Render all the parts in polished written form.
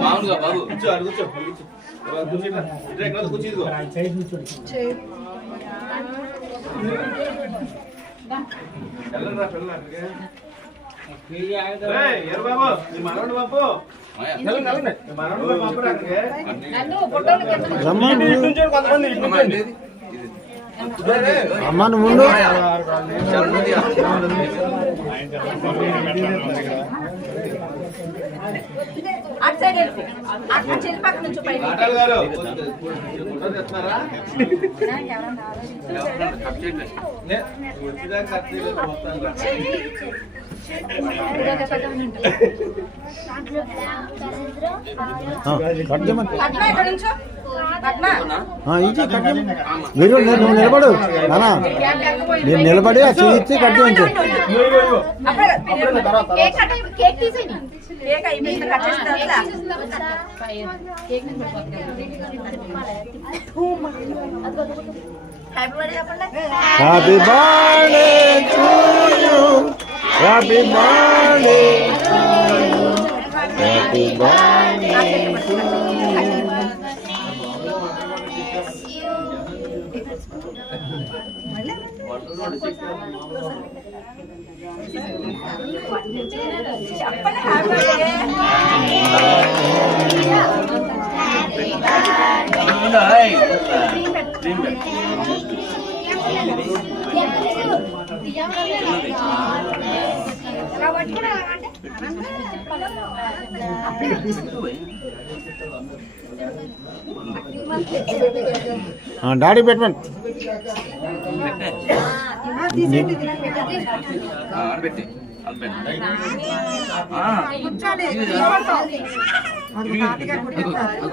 మామూలుగా బాబు అమ్మాను ముందు అటు సైడ్ అటు చెల్లిపక్క నుంచి పైన మీరు నువ్వు నిలబడు నానా నేను నిలబడి ఆ చేయించి కట్ చేయించు happy birthday to you happy birthday happy birthday daddy పెట్టమని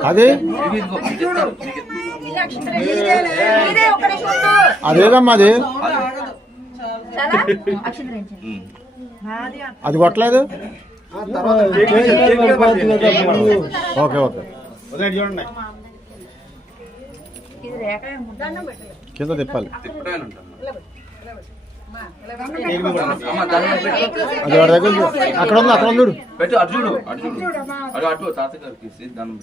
అది అదేదమ్మా అది అది కొట్టలేదు ఓకే ఓకే చూడండి కింద తిప్పాలి అది వాడి దగ్గర అక్కడ ఉంది అక్కడ చూడు పెట్టు అటు చూడు అటు చూడు అటు అటు తాతగారికి దాన్ని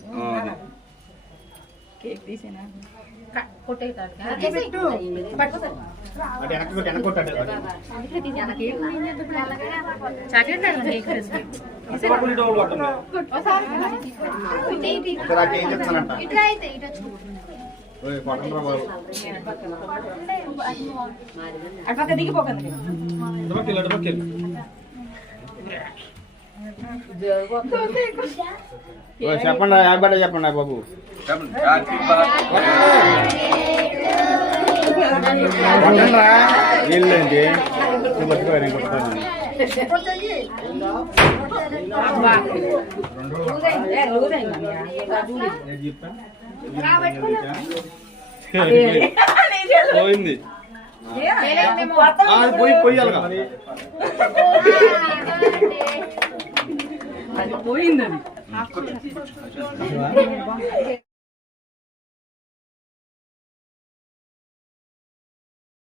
అటు దిగిపోకండి చెప్పండి యాభై చెప్పండి బాబు వీళ్ళేంటి పోయింది పోయింది